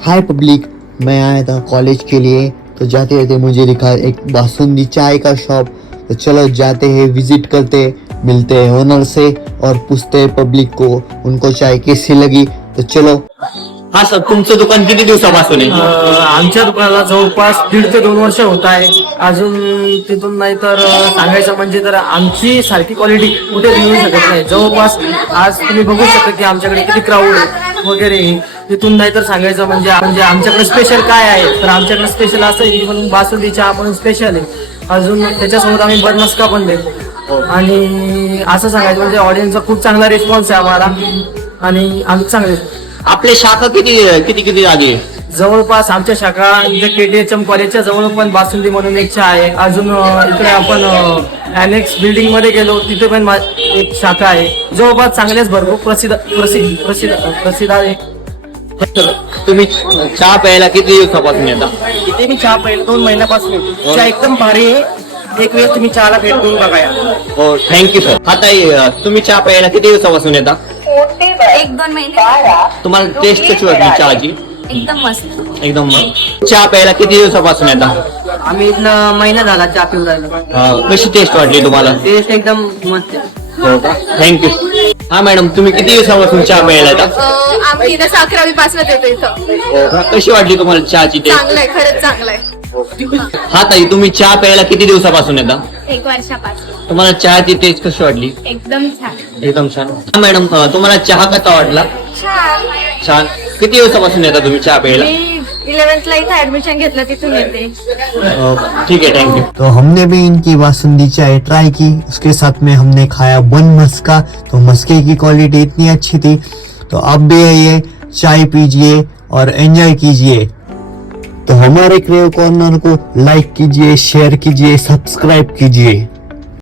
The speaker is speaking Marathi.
हाय पब्लिक, मैं आया था कॉलेज के लिए, तो जाते जाते मुझे दिखा एक बासुंदी चाय का शॉप। तो चलो जाते हैं, विजिट करते हैं, मिलते हैं ओनर से और पूछते हैं पब्लिक को उनको चाय कैसी लगी। तो चलो। हा सर, तुमचं दुकान किती दिवसापासून आहे? आमच्या दुकानाला जवळपास 1.5 ते 2 वर्ष होत आहे. अजून तिथून नाही तर सांगायचं म्हणजे तर आमची सारखी क्वालिटी कुठे मिळू शकत नाही. जवळपास आज तुम्ही बघू शकता की आमच्याकडे किती क्राऊड वगैरे. तिथून नाही तर सांगायचं म्हणजे आमच्याकडे स्पेशल काय आहे, तर आमच्याकडे स्पेशल असं आहे की बासुंदी चहा पण स्पेशल आहे. अजून त्याच्यासोबत आम्ही बनमस्का पण देतो. आणि असं सांगायचं म्हणजे ऑडियन्सचा खूप चांगला रिस्पॉन्स आहे आम्हाला आणि आम्ही चांगले. आपले शाखा किती आधी? जवळपास आमच्या शाखा इथे KTHM कॉलेजच्या जवळ पण बासुंदी म्हणून एक चहा आहे. अजून इकडे आपण अनेक्स बिल्डिंग मध्ये गेलो, तिथे पण एक शाखा आहे. जवळपास चांगल्याच भरपूर प्रसिद्ध आहे. तुम्ही चहा प्यायला किती दिवसापासून येता? इथे मी चहा प्यायला 2 महिन्यापासून येतो. चहा एकदम भारी आहे. एक वेळ तुम्ही चहाला भेट देऊन बघा. हो, थँक्यू सर. हा ताई, तुम्ही चहा प्यायला किती दिवसापासून येता? 1-2 महिने. तुम्हाला टेस्ट कशी वाटली चहाची? एकदम मस्त. एकदम मस्त. चहा प्यायला किती दिवसापासून येता? आम्ही इथनं महिना झाला चहा पिऊन राहिलो. कशी टेस्ट वाटली तुम्हाला? टेस्ट एकदम मस्त. हो का, थँक्यू. हा मॅडम, तुम्ही किती दिवसापासून चहा प्यायला येता? आम्ही 11वी पासून येतो इथं. हो का, कशी वाटली तुम्हाला चहाची टेस्ट? चांगलं आहे, खरंच चांगलं आहे. हा ताई, तुम्ही चहा प्यायला किती दिवसापासून येता? 1 वर्षापासून. तुम्हाला चहाची टेस्ट कशी वाटली? एकदम छान. एकदम छान. हा मॅडम, तुम्हाला चहा कसा वाटला? छान. छान. किती दिवसापासून येता तुम्ही चहा प्यायला? मी 11th इथं ऍडमिशन घेतलं, तिथून येते. हो का, ठीक है, थैंक यू. तो हमने भी इनकी बासुंदी चाय ट्राई की, उसके साथ में हमने खाया बन मस्का। तो मस्के की क्वालिटी इतनी अच्छी थी, तो आप भी आइए, चाय पीजिए और एंजॉय कीजिए। तो हमारे क्रेव कॉर्नर को लाइक कीजिए, शेयर कीजिए, सब्सक्राइब कीजिए।